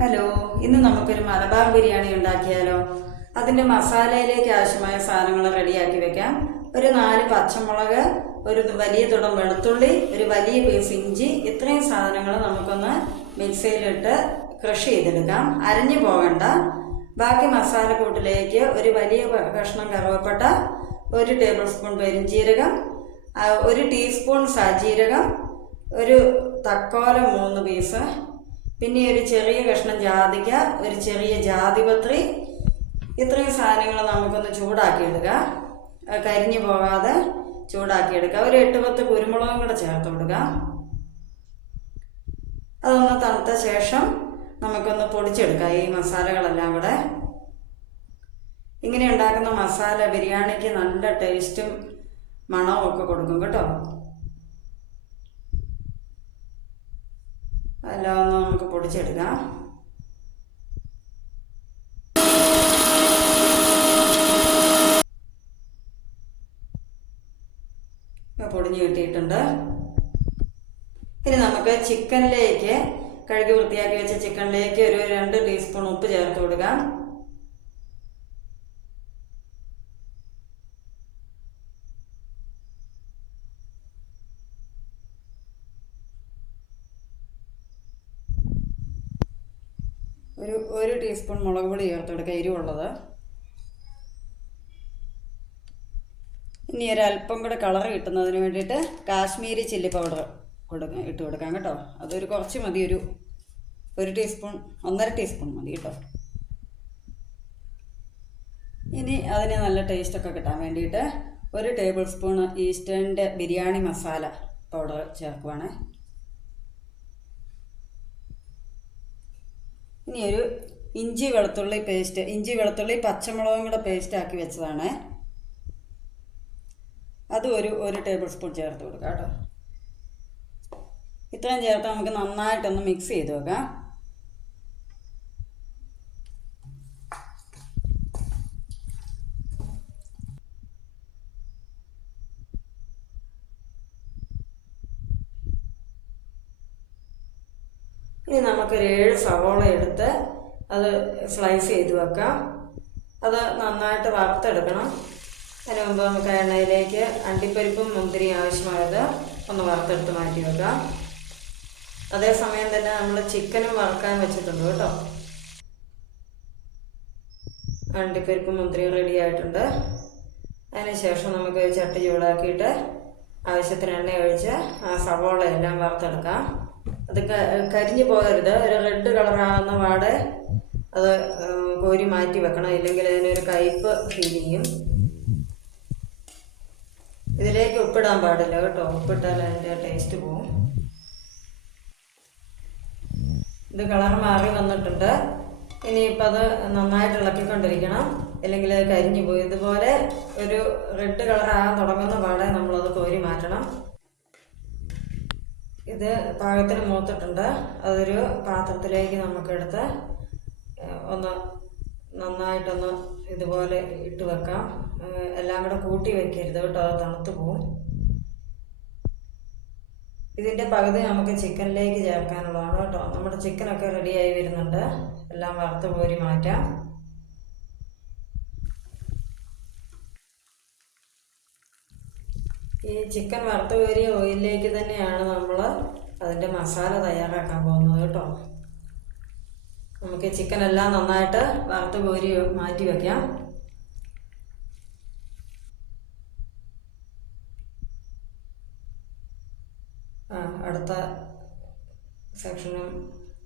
Hello, ഇന്ന് നമുക്കൊരു മലബാർ ബിരിയാണി ഉണ്ടാക്കിയാലോ? അതിൻ്റെ മസാലയിലേക്ക് ആവശ്യമായ സാധനങ്ങൾ റെഡിയാക്കി വെക്കാം. ഒരു 4 പച്ചമുളക്, ഒരു വലിയ തുടം വെളുത്തുള്ളി, ഒരു വലിയ പീസ് ഇഞ്ചി, ഇത്രയും സാധനങ്ങൾ നമുക്കൊന്ന് മിക്സിയിലിട്ട് ക്രഷ് ചെയ്തെടുക്കാം. അരഞ്ഞു പോകണ്ട. ബാക്കി മസാലക്കൂട്ടിലേക്ക് ഒരു വലിയ കഷ്ണം കറുവപ്പട്ട, 1 ടേബിൾ സ്പൂൺ പെരിഞ്ജീരകം, 1 ടീസ്പൂൺ സാജീരകം, ഒരു തക്കോലം 3 പീസ്, പിന്നെ ഒരു ചെറിയ കഷ്ണം ജാതിക്ക, ഒരു ചെറിയ ജാതിപത്രി. ഇത്രയും സാധനങ്ങൾ നമുക്കൊന്ന് ചൂടാക്കിയെടുക്കുക. കരിഞ്ഞു പോകാതെ ചൂടാക്കിയെടുക്കുക. ഒരു 8-10 കുരുമുളകും കൂടെ ചേർത്ത് കൊടുക്കുക. അതൊന്ന് തണുത്ത ശേഷം നമുക്കൊന്ന് പൊടിച്ചെടുക്കാം ഈ മസാലകളെല്ലാം കൂടെ. ഇങ്ങനെ ഉണ്ടാക്കുന്ന മസാല ബിരിയാണിക്ക് നല്ല ടേസ്റ്റും മണവും ഒക്കെ കൊടുക്കും കേട്ടോ. എല്ലാം ഒന്ന് നമുക്ക് പൊടിച്ചെടുക്കാം. പൊടിഞ്ഞ് കിട്ടിയിട്ടുണ്ട്. ഇനി നമുക്ക് ചിക്കനിലേക്ക്, കഴുകി വൃത്തിയാക്കി വെച്ച ചിക്കനിലേക്ക് ഒരു 2 ടീസ്പൂൺ ഉപ്പ് ചേർത്ത് കൊടുക്കാം. ഒരു ടീസ്പൂൺ മുളക് പൊടി ചേർത്ത് കൊടുക്കുക, എരിവുള്ളത്. ഇനി ഒരല്പം കൂടെ കളർ കിട്ടുന്നതിന് വേണ്ടിയിട്ട് കാശ്മീരി ചില്ലി പൗഡർ ഇട്ട് കൊടുക്കാം കേട്ടോ. അതൊരു കുറച്ച് മതി, ഒരു ടീസ്പൂൺ, 1.5 ടീസ്പൂൺ മതി കേട്ടോ. ഇനി അതിന് നല്ല ടേസ്റ്റൊക്കെ കിട്ടാൻ വേണ്ടിയിട്ട് 1 ടേബിൾ സ്പൂൺ ഈസ്റ്റേണിൻ്റെ ബിരിയാണി മസാല പൗഡർ ചേർക്കുവാണ്. ഇനി ഒരു ഇഞ്ചി വെളുത്തുള്ളി പച്ചമുളകും കൂടെ പേസ്റ്റ് ആക്കി വെച്ചതാണ്. അത് ഒരു ടേബിൾ സ്പൂൺ ചേർത്ത് കൊടുക്കാം കേട്ടോ. ഇത്രയും ചേർത്ത് നമുക്ക് നന്നായിട്ടൊന്ന് മിക്സ് ചെയ്ത് വെക്കാം. ഇനി നമുക്കൊരു 7 സവോള എടുത്ത് അത് സ്ലൈസ് ചെയ്ത് വെക്കാം. അത് നന്നായിട്ട് വറുത്തെടുക്കണം. അതിന് മുമ്പ് നമുക്ക് എണ്ണയിലേക്ക് അണ്ടിപ്പരിപ്പും മുന്തിരിയും ആവശ്യമായത് ഒന്ന് വറുത്തെടുത്ത് മാറ്റി വെക്കാം. അതേസമയം തന്നെ നമ്മൾ ചിക്കനും വറുക്കാൻ വെച്ചിട്ടുണ്ട് കേട്ടോ. അണ്ടിപ്പരിപ്പും മുന്തിരിയും റെഡി ആയിട്ടുണ്ട്. അതിനുശേഷം നമുക്ക് ചട്ടി ചൂടാക്കിയിട്ട് ആവശ്യത്തിന് എണ്ണ ഒഴിച്ച് ആ സവോള എല്ലാം വറുത്തെടുക്കാം. അത് കരിഞ്ഞു പോകരുത്. ഒരു റെഡ് കളറാകുന്ന പാടെ അത് കോരി മാറ്റി വെക്കണം, ഇല്ലെങ്കിൽ അതിനൊരു കയ്പ്പ് ഫീൽ ചെയ്യും. ഇതിലേക്ക് ഉപ്പിടാൻ പാടില്ല കേട്ടോ. ഉപ്പിട്ടാൽ അതിൻ്റെ ടേസ്റ്റ് പോവും. ഇത് കളർ മാറി വന്നിട്ടുണ്ട്. ഇനിയിപ്പോൾ അത് നന്നായിട്ട് ഇളക്കിക്കൊണ്ടിരിക്കണം, അല്ലെങ്കിൽ അത് കരിഞ്ഞു പോയി. ഇതുപോലെ ഒരു റെഡ് കളറാകാൻ തുടങ്ങുന്ന പാടെ നമ്മളത് കോരി മാറ്റണം. ഇത് പാകത്തിന് മൂത്തിട്ടുണ്ട്. അതൊരു പാത്രത്തിലേക്ക് നമുക്കെടുത്ത് ഒന്ന് നന്നായിട്ടൊന്ന് ഇതുപോലെ ഇട്ട് വെക്കാം. എല്ലാം കൂടെ കൂട്ടി വെക്കരുത് കേട്ടോ, അത് തണുത്ത് പോവും. ഇതിൻ്റെ പകുതി നമുക്ക് ചിക്കനിലേക്ക് ചേർക്കാനുള്ളതാണ് കേട്ടോ. നമ്മുടെ ചിക്കനൊക്കെ റെഡിയായി വരുന്നുണ്ട്. എല്ലാം വറുത്ത് കോരി മാറ്റാം. ഈ ചിക്കൻ വറുത്ത് കോരിയ ഓയിലിലേക്ക് തന്നെയാണ് നമ്മൾ അതിൻ്റെ മസാല തയ്യാറാക്കാൻ പോകുന്നത് കേട്ടോ. നമുക്ക് ചിക്കൻ എല്ലാം നന്നായിട്ട് വറുത്ത് കോരി മാറ്റി വയ്ക്കാം. അടുത്ത സെക്ഷനും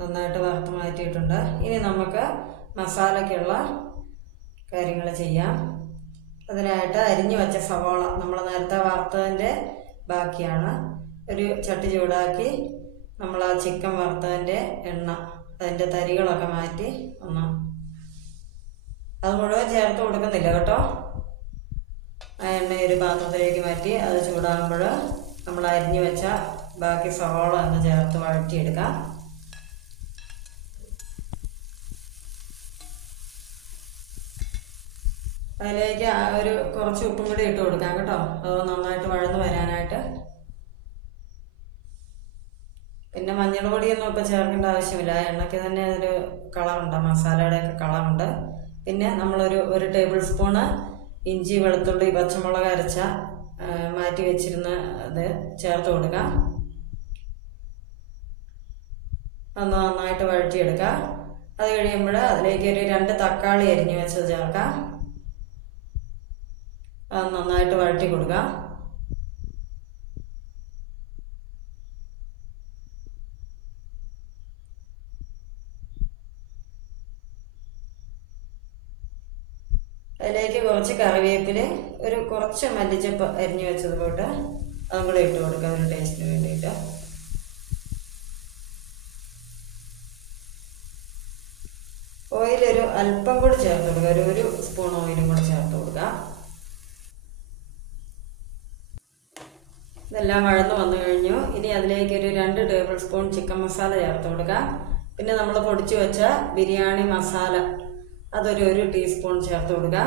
നന്നായിട്ട് വറുത്ത് മാറ്റിയിട്ടുണ്ട്. ഇനി നമുക്ക് മസാലയ്ക്കുള്ള കാര്യങ്ങൾ ചെയ്യാം. അതിനായിട്ട് അരിഞ്ഞു വെച്ച സവാള നമ്മൾ നേരത്തെ വറുത്തതിൻ്റെ ബാക്കിയാണ്. ഒരു ചട്ടി ചൂടാക്കി നമ്മൾ ആ ചിക്കൻ വറുത്തതിൻ്റെ എണ്ണ, അതിൻ്റെ തരികളൊക്കെ മാറ്റി അത് മുഴുവൻ ചേർത്ത് കൊടുക്കുന്നില്ല കേട്ടോ. ആ എണ്ണ ഒരു പാത്രത്തിലേക്ക് മാറ്റി അത് ചൂടാകുമ്പോൾ നമ്മൾ അരിഞ്ഞു വെച്ച ബാക്കി സവാള ഒന്ന് ചേർത്ത് വഴറ്റിയെടുക്കാം. അതിലേക്ക് ഒരു കുറച്ച് ഉപ്പും കൂടി ഇട്ട് കൊടുക്കാം കേട്ടോ, അത് നന്നായിട്ട് വഴന്ന് വരാനായിട്ട്. പിന്നെ മഞ്ഞൾ പൊടിയൊന്നും ഇപ്പോൾ ചേർക്കേണ്ട ആവശ്യമില്ല. എണ്ണയ്ക്ക് തന്നെ അതൊരു കളറുണ്ട്, മസാലയുടെയൊക്കെ കളറുണ്ട്. പിന്നെ ഒരു ടേബിൾ സ്പൂണ് ഇഞ്ചി വെളുത്തുള്ളി പച്ചമുളക് അരച്ച മാറ്റി വെച്ചിരുന്ന അത് ചേർത്ത് കൊടുക്കാം. ഒന്ന് നന്നായിട്ട് വഴറ്റിയെടുക്കാം. അത് കഴിയുമ്പോൾ അതിലേക്ക് ഒരു 2 തക്കാളി അരിഞ്ഞ് വെച്ചത് ചേർക്കാം. അത് നന്നായിട്ട് വഴറ്റി കൊടുക്കാം. അതിലേക്ക് കുറച്ച് കറിവേപ്പില, കുറച്ച് മല്ലിച്ചപ്പ് അരിഞ്ഞ് വെച്ചത് പോയിട്ട് അതും കൂടെ ഇട്ട് കൊടുക്കാം ഒരു ടേസ്റ്റിന് വേണ്ടിയിട്ട്. ഓയിൽ അല്പം കൂടി ചേർത്ത് കൊടുക്കുക, ഒരു സ്പൂൺ ഓയിലും കൂടി ചേർത്ത് കൊടുക്കുക. ഇതെല്ലാം വഴന്ന് വന്നു കഴിഞ്ഞു. ഇനി അതിലേക്ക് ഒരു 2 ടേബിൾ സ്പൂൺ ചിക്കൻ മസാല ചേർത്ത് കൊടുക്കുക. പിന്നെ നമ്മൾ പൊടിച്ചു വെച്ച ബിരിയാണി മസാല അതൊരു 1 ടീസ്പൂൺ ചേർത്ത് കൊടുക്കുക.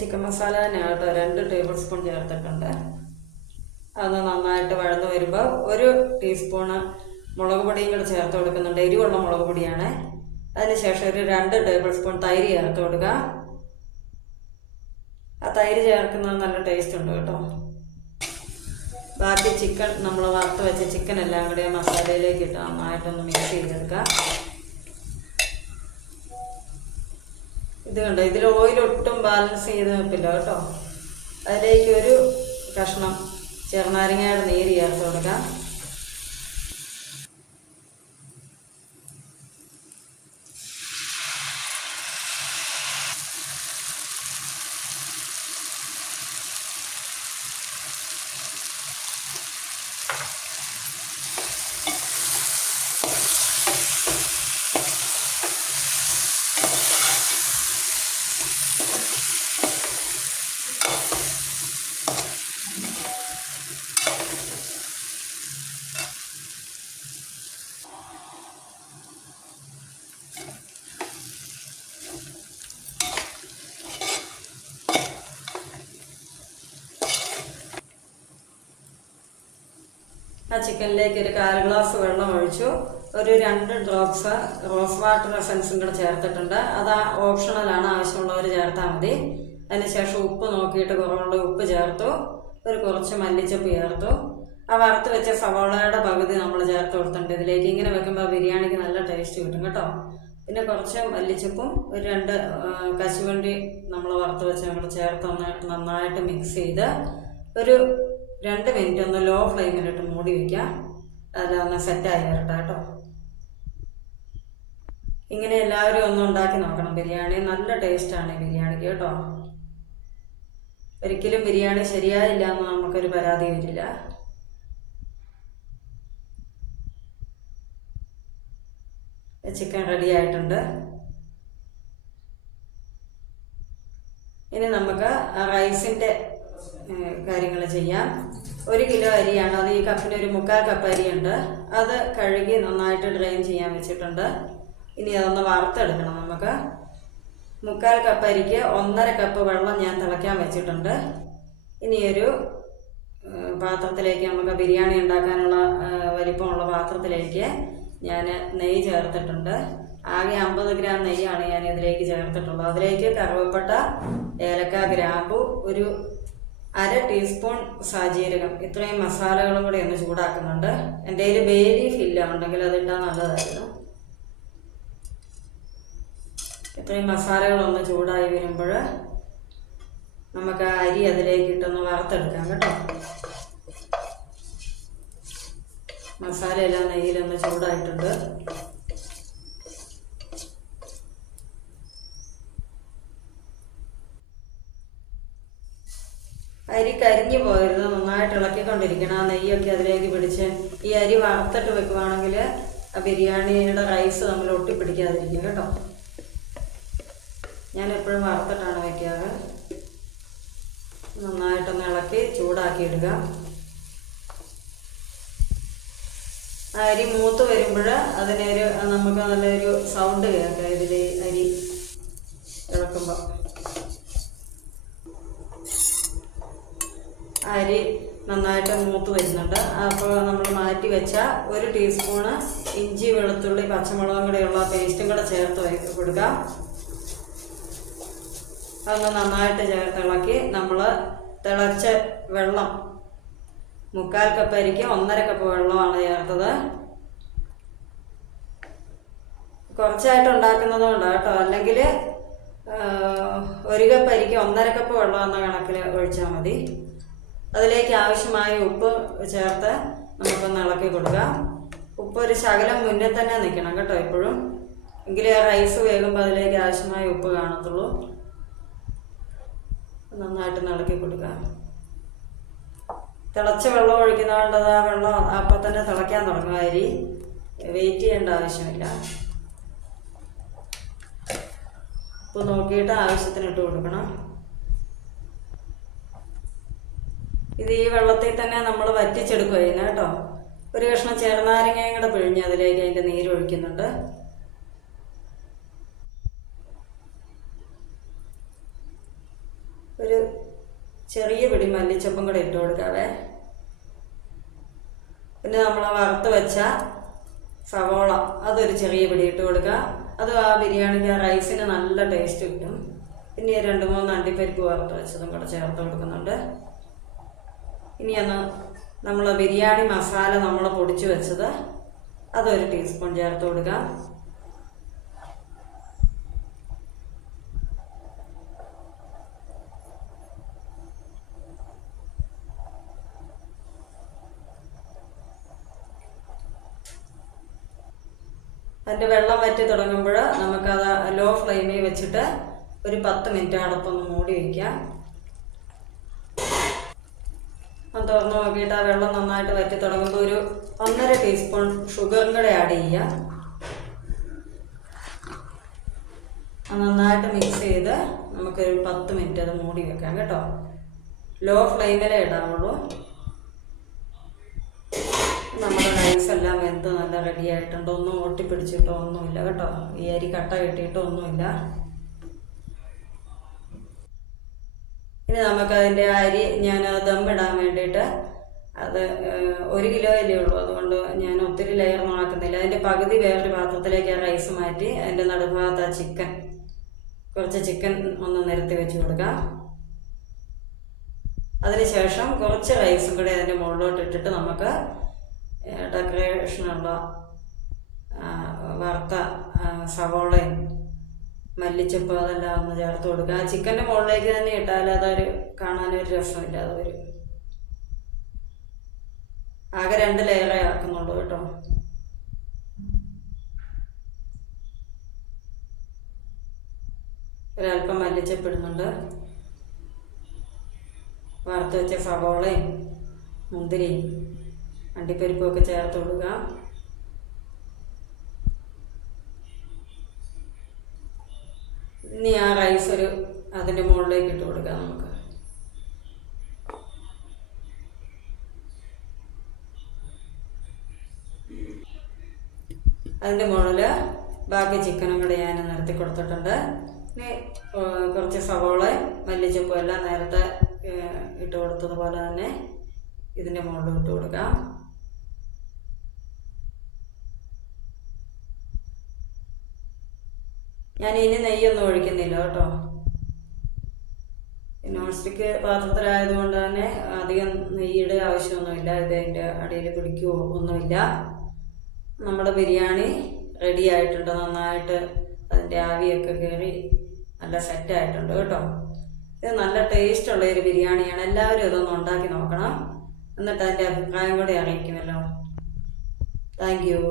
ചിക്കൻ മസാല തന്നെയാണ് കേട്ടോ, 2 ടേബിൾ സ്പൂൺ ചേർത്തിട്ടുണ്ട്. അത് നന്നായിട്ട് വഴന്ന് വരുമ്പോൾ 1 ടീസ്പൂണ് മുളക് പൊടിയും കൂടെ ചേർത്ത് കൊടുക്കുന്നുണ്ട്, എരിവുള്ള മുളക് പൊടിയാണ്. അതിനുശേഷം ഒരു 2 ടേബിൾ സ്പൂൺ തൈര് ചേർത്ത് കൊടുക്കുക. ആ തൈര് ചേർക്കുന്നത് നല്ല ടേസ്റ്റ് ഉണ്ട് കേട്ടോ. ബാക്കി ചിക്കൻ നമ്മൾ വറുത്ത് വെച്ച ചിക്കൻ എല്ലാം കൂടി മസാലയിലേക്ക് ഇട്ട് നന്നായിട്ടൊന്ന് മിക്സ് ചെയ്തെടുക്കുക. ഇത് കണ്ടോ, ഇതിൽ ഓയിൽ ഒട്ടും ബാലൻസ് ചെയ്ത് വെപ്പില്ല കേട്ടോ. അതിലേക്ക് ഒരു കഷ്ണം ചെറുനാരങ്ങയുടെ നീര് ചേർത്ത് കൊടുക്കാം. ആ ചിക്കനിലേക്ക് ഒരു 1/4 ഗ്ലാസ് വെള്ളം ഒഴിച്ചു. ഒരു 2 ഡ്രോപ്സ് റോസ് വാട്ടർ എസൻസും കൂടെ ചേർത്തിട്ടുണ്ട്. അത് ഓപ്ഷണലാണ്, ആവശ്യമുള്ളവർ ചേർത്താൽ മതി. അതിനുശേഷം ഉപ്പ് നോക്കിയിട്ട് കുറവുള്ള ഉപ്പ് ചേർത്തു. കുറച്ച് മല്ലിച്ചപ്പ് ചേർത്തു. ആ വറുത്ത് വെച്ച സവാളയുടെ പകുതി നമ്മൾ ചേർത്ത് കൊടുത്തിട്ടുണ്ട് ഇതിലേക്ക്. ഇങ്ങനെ വെക്കുമ്പോൾ ബിരിയാണിക്ക് നല്ല ടേസ്റ്റ് കിട്ടും കേട്ടോ. പിന്നെ കുറച്ച് മല്ലിച്ചപ്പും 2 കശുവണ്ടി നമ്മൾ വറുത്ത് വെച്ച് നമ്മൾ ചേർത്ത് നന്നായിട്ട് മിക്സ് ചെയ്ത് ഒരു 2 മിനിറ്റ് ഒന്ന് ലോ ഫ്ലെയിമിലിട്ട് മൂടി വയ്ക്കാം. അതൊന്ന് സെറ്റായി വരട്ടെ കേട്ടോ. ഇങ്ങനെ എല്ലാവരും ഒന്ന് ഉണ്ടാക്കി നോക്കണം. ബിരിയാണി നല്ല ടേസ്റ്റാണ് ഈ ബിരിയാണിക്ക് കേട്ടോ. ഒരിക്കലും ബിരിയാണി ശരിയായില്ല എന്ന് നമുക്കൊരു പരാതി വരില്ല. ചിക്കൻ റെഡി ആയിട്ടുണ്ട്. ഇനി നമുക്ക് റൈസിൻ്റെ കാര്യങ്ങൾ ചെയ്യാം. 1 കിലോ അരിയാണ്. അത് ഈ കപ്പിന് ഒരു 3/4 കപ്പ് അരിയുണ്ട്. അത് കഴുകി നന്നായിട്ട് ഡ്രെയിൻ ചെയ്യാൻ വെച്ചിട്ടുണ്ട്. ഇനി അതൊന്ന് വറുത്തെടുക്കണം നമുക്ക്. 3/4 കപ്പ് അരിക്ക് 1.5 കപ്പ് വെള്ളം ഞാൻ തിളയ്ക്കാൻ വെച്ചിട്ടുണ്ട്. ഇനി ഒരു പാത്രത്തിലേക്ക് നമുക്ക് ബിരിയാണി ഉണ്ടാക്കാനുള്ള വലിപ്പമുള്ള പാത്രത്തിലേക്ക് ഞാൻ നെയ്യ് ചേർത്തിട്ടുണ്ട്. ആകെ 50 ഗ്രാം നെയ്യാണ് ഞാൻ ഇതിലേക്ക് ചേർത്തിട്ടുള്ളത്. അതിലേക്ക് കറുവപ്പട്ട, ഏലക്ക, ഗ്രാമ്പു, ഒരു 1/2 ടീസ്പൂൺ സാജീരകം, ഇത്രയും മസാലകളും കൂടി ഒന്ന് ചൂടാക്കുന്നുണ്ട്. എൻ്റെ കയ്യിൽ ബേ ലീഫ് ഇല്ല, ഉണ്ടെങ്കിൽ അതിട്ടാൽ നല്ലതായിരുന്നു. ഇത്രയും മസാലകളൊന്ന് ചൂടായി വരുമ്പോൾ നമുക്ക് അരി അതിലേക്ക് ഇട്ടൊന്ന് വറുത്തെടുക്കാം കേട്ടോ. മസാലയെല്ലാം നെയ്യിലൊന്ന് ചൂടായിട്ടുണ്ട്. അരി കരിഞ്ഞു പോയിരുന്നു, നന്നായിട്ട് ഇളക്കിക്കൊണ്ടിരിക്കണം. ആ നെയ്യൊക്കെ അതിലേക്ക് പിടിച്ച് ഈ അരി വറുത്തിട്ട് വെക്കുവാണെങ്കിൽ ആ ബിരിയാണിയുടെ റൈസ് നമ്മൾ ഒട്ടിപ്പിടിക്കാതിരിക്കും കേട്ടോ. ഞാൻ എപ്പോഴും വറുത്തിട്ടാണ് വയ്ക്കാറ്. നന്നായിട്ടൊന്ന് ഇളക്കി ചൂടാക്കി ഇടുക. അരി മൂത്ത് വരുമ്പോൾ നമുക്ക് നല്ലൊരു സൗണ്ട് കേൾക്കാം ഇതിൽ അരി ഇളക്കുമ്പോൾ. അരി നന്നായിട്ട് മൂത്ത് വരുന്നുണ്ട്. അപ്പോൾ നമ്മൾ മാറ്റി വെച്ച 1 ടീസ്പൂണ് ഇഞ്ചി വെളുത്തുള്ളി പച്ചമുളകും കൂടെയുള്ള പേസ്റ്റും കൂടെ ചേർത്ത് കൊടുക്കാം. അതൊന്ന് നന്നായിട്ട് ചേർത്ത് ഇളക്കി നമ്മൾ തിളച്ച വെള്ളം 3/4 കപ്പ് അരിക്ക് 1.5 കപ്പ് വെള്ളമാണ് ചേർത്തത്. കുറച്ചായിട്ട് ഉണ്ടാക്കുന്നത് കൊണ്ടാണ് കേട്ടോ, അല്ലെങ്കിൽ 1 കപ്പ് അരിക്ക് 1.5 കപ്പ് വെള്ളം എന്ന കണക്കിൽ ഒഴിച്ചാൽ മതി. അതിലേക്ക് ആവശ്യമായ ഉപ്പ് ചേർത്ത് നമുക്കൊന്ന് ഇളക്കി കൊടുക്കാം. ഉപ്പ് ഒരു ശകലം മുന്നേ തന്നെ നിൽക്കണം കേട്ടോ എപ്പോഴും, എങ്കിലേ റൈസ് വേകുമ്പോൾ അതിലേക്ക് ആവശ്യമായ ഉപ്പ് കാണത്തുള്ളൂ. നന്നായിട്ട് ഇളക്കി കൊടുക്കാം. തിളച്ച വെള്ളം ഒഴിക്കുന്നതുകൊണ്ട് ആ വെള്ളം അപ്പം തന്നെ തിളയ്ക്കാൻ തുടങ്ങും. അരി വെയിറ്റ് ചെയ്യേണ്ട ആവശ്യമില്ല. ഉപ്പ് നോക്കിയിട്ട് ആവശ്യത്തിന് ഇട്ട് കൊടുക്കണം. ഇത് ഈ വെള്ളത്തിൽ തന്നെ നമ്മൾ വറ്റിച്ചെടുക്കുക ചെയ്യുന്നത് കേട്ടോ. ഒരു കഷ്ണം ചെറുനാരങ്ങയും കൂടെ പിഴിഞ്ഞ് അതിലേക്ക് അതിൻ്റെ നീരൊഴിക്കുന്നുണ്ട്. ഒരു ചെറിയ പിടി മല്ലിച്ചപ്പും കൂടെ ഇട്ട് കൊടുക്കാവേ. പിന്നെ നമ്മൾ വറുത്ത് വെച്ച സവോള അതൊരു ചെറിയ പിടി ഇട്ട് കൊടുക്കുക. അത് ആ ബിരിയാണിക്ക് ആ റൈസിന് നല്ല ടേസ്റ്റ് കിട്ടും. പിന്നെ 2-3 അണ്ടിപ്പരിപ്പ് വറുത്ത് വെച്ചതും കൂടെ ചേർത്ത് കൊടുക്കുന്നുണ്ട്. ഇനിയൊന്ന് നമ്മൾ ബിരിയാണി മസാല നമ്മൾ പൊടിച്ചു വെച്ചത് അതൊരു ടീസ്പൂൺ ചേർത്ത് കൊടുക്കാം. അതിൻ്റെ വെള്ളം വറ്റി തുടങ്ങുമ്പോൾ നമുക്കത് ലോ ഫ്ലെയിമിൽ വെച്ചിട്ട് ഒരു 10 മിനിറ്റ് അടപ്പൊന്ന് മൂടി വയ്ക്കാം. അത് തുറന്ന് നോക്കിയിട്ട് ആ വെള്ളം നന്നായിട്ട് വറ്റി തുടങ്ങുമ്പോൾ ഒരു 1.5 ടീസ്പൂൺ ഷുഗറും കൂടെ ആഡ് ചെയ്യാം. നന്നായിട്ട് മിക്സ് ചെയ്ത് നമുക്കൊരു 10 മിനിറ്റ് അത് മൂടി വെക്കാം കേട്ടോ. ലോ ഫ്ലെയിമിലേ ഇടാവുള്ളൂ. നമ്മുടെ റൈസെല്ലാം വെന്ത് നല്ല റെഡി ആയിട്ടുണ്ട്. ഒന്നും ഒട്ടിപ്പിടിച്ചിട്ടോ ഒന്നുമില്ല കേട്ടോ. ഈ അരി കട്ട കെട്ടിയിട്ടോ ഒന്നുമില്ല. ഇനി നമുക്കതിൻ്റെ അരി ഞാൻ ദമ്മിടാൻ വേണ്ടിയിട്ട് അത് 1 കിലോയല്ലേ ഉള്ളൂ, അതുകൊണ്ട് ഞാൻ ഒത്തിരി ലെയർ ആക്കുന്നില്ല. അതിൻ്റെ പകുതി വേറൊരു പാത്രത്തിലേക്ക് ആ റൈസ് മാറ്റി അതിൻ്റെ നടുഭാഗത്ത് ആ കുറച്ച് ചിക്കൻ ഒന്ന് നിരത്തി വെച്ച് കൊടുക്കാം. അതിനുശേഷം കുറച്ച് റൈസും കൂടി അതിൻ്റെ മുകളിലോട്ട് ഇട്ടിട്ട് നമുക്ക് ഡെക്കറേഷനുള്ള വറുത്ത സവോളയും മല്ലിച്ചപ്പ് അതെല്ലാം ഒന്ന് ചേർത്ത് കൊടുക്കുക. ആ ചിക്കൻ്റെ മുകളിലേക്ക് തന്നെ ഇട്ടാൽ അതൊരു കാണാനൊരു രസമില്ല. അതൊരു ആകെ 2 ലെയറേ ആക്കുന്നുള്ളൂ കേട്ടോ. ഒരല്പം മല്ലിച്ചപ്പ് ഇടുന്നുണ്ട്. വറുത്ത് വെച്ച സവോളയും മുന്തിരിയും അണ്ടിപ്പരിപ്പും ഒക്കെ ചേർത്ത് കൊടുക്കുക. ഇനി ആ റൈസ് അതിൻ്റെ മുകളിലേക്ക് ഇട്ട് കൊടുക്കാം നമുക്ക്. അതിൻ്റെ മുകളിൽ ബാക്കി ചിക്കനും കൂടെ ഞാൻ നിരത്തി കൊടുത്തിട്ടുണ്ട്. ഇനി കുറച്ച് സവോള മല്ലിച്ചപ്പും എല്ലാം നേരത്തെ ഇട്ട് കൊടുത്തതുപോലെ തന്നെ ഇതിൻ്റെ മുകളിൽ ഇട്ട് കൊടുക്കാം. ഞാൻ ഇനി നെയ്യൊന്നും ഒഴിക്കുന്നില്ല കേട്ടോ. നോൺ സ്റ്റിക്ക് പാത്രത്തിലായതുകൊണ്ട് തന്നെ അധികം നെയ്യുടെ ആവശ്യമൊന്നുമില്ല. ഇത് അതിൻ്റെ അടിയിൽ പിടിക്കുകയോ ഒന്നുമില്ല. നമ്മുടെ ബിരിയാണി റെഡി ആയിട്ടുണ്ട്. നന്നായിട്ട് അതിൻ്റെ ആവിയൊക്കെ കയറി നല്ല സെറ്റായിട്ടുണ്ട് കേട്ടോ. ഇത് നല്ല ടേസ്റ്റുള്ളൊരു ബിരിയാണിയാണ്. എല്ലാവരും ഇതൊന്ന് ഉണ്ടാക്കി നോക്കണം. എന്നിട്ട് അതിൻ്റെ അഭിപ്രായം കൂടെ അറിയിക്കുമല്ലോ. Thank you.